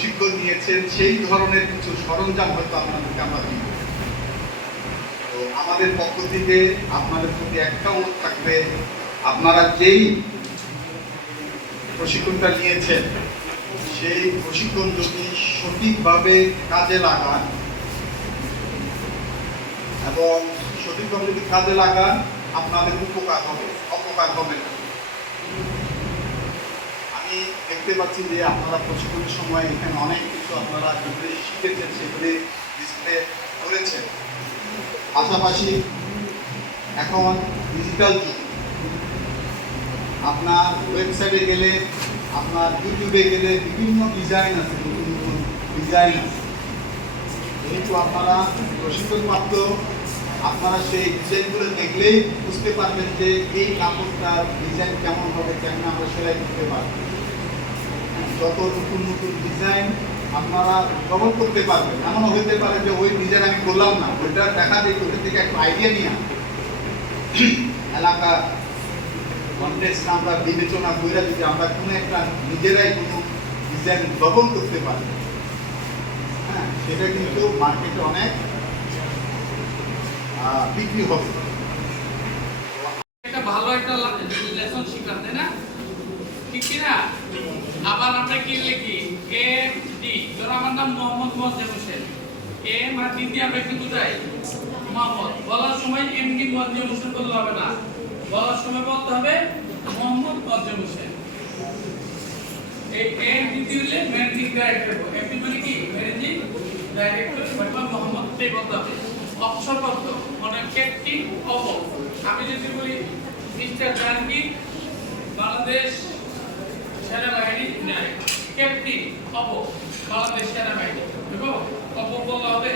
প্রশিক্ষণ নিয়েছেন সেই ধরনের কিছু সরঞ্জাম হয়তো আপনাদেরকে আমরা দিব। তো আমাদের পক্ষ থেকে আপনাদের প্রতি একটা অনুরোধ থাকবে, আপনারা যেই প্রশিক্ষণটা নিয়েছেন সেই প্রশিক্ষণ যদি সঠিকভাবে কাজে লাগান এবং সঠিকভাবে যদি কাজে লাগান আপনাদের উপকার হবে, অপকার হবে না। আমি দেখতে পাচ্ছি যে আপনারা প্রশিক্ষণের সময় এখানে অনেক কিছু আপনারা যেগুলি শিখেছেন সেগুলি ডিসপ্লে করেছেন। পাশাপাশি এখন ডিজিটাল যুগ, আপনার ওয়েবসাইটে গেলে, আপনার ইউটিউবে গেলে বিভিন্ন ডিজাইন আছে, নতুন নতুন ডিজাইন আছে। যেহেতু আপনারা প্রশিক্ষণপ্রাপ্ত, আপনারা সেই ডিজাইনগুলো দেখলেই বুঝতে পারবেন যে এই কাপড়টার ডিজাইন কেমন হবে, কেমন আমরা সেলাই করতে পারবো। যত নতুন নতুন ডিজাইন আপনারা কভার করতে পারবেন। এমনও হতে পারে যে ওই ডিজাইন আমি করলাম না, ওইটা দেখা দেখি ওইটা থেকে একটা আইডিয়া নিয়ে এলাকা কনটেক্সট আমরা বিবেচনা করে যদি আমরা কোনো একটা নিজেরাই কোনো ডিজাইন উদ্ভাবন করতে পারি, হ্যাঁ, সেটা কিন্তু মার্কেটে অনেক বিক্রি হবে। একটা ভালো একটা লেসন শিখলাম, তাই না? ঠিক কিনা? আবার আমরা কি লিখি? M D. ধরো আমার নাম Mohammad Moazzem Hossain. M R D দিয়ে আমরা কি বুঝাই? মোহাম্মদ। বলার সময় এম ডি মোয়াজ্জেম হোসেন বললে হবে না, বলার সময় বলতে হবে মোহাম্মদ মোয়াজ্জেম হোসেন। এই এম ডি দিলে ম্যানেজিং ডাইরেক্টর, এমডি মানে কি? ম্যানেজিং ডাইরেক্টর বা মোহাম্মদ এই বলতে হবে। অপশব্দ মানে ক্যাপ্টেন অব। আমি যদি বলি মিস্টার জাহাঙ্গীর বাংলাদেশ সেনাবাহিনী ক্যাপ্টেন অব বাংলাদেশ সেনাবাহিনী, দেখো অব বলা হবে।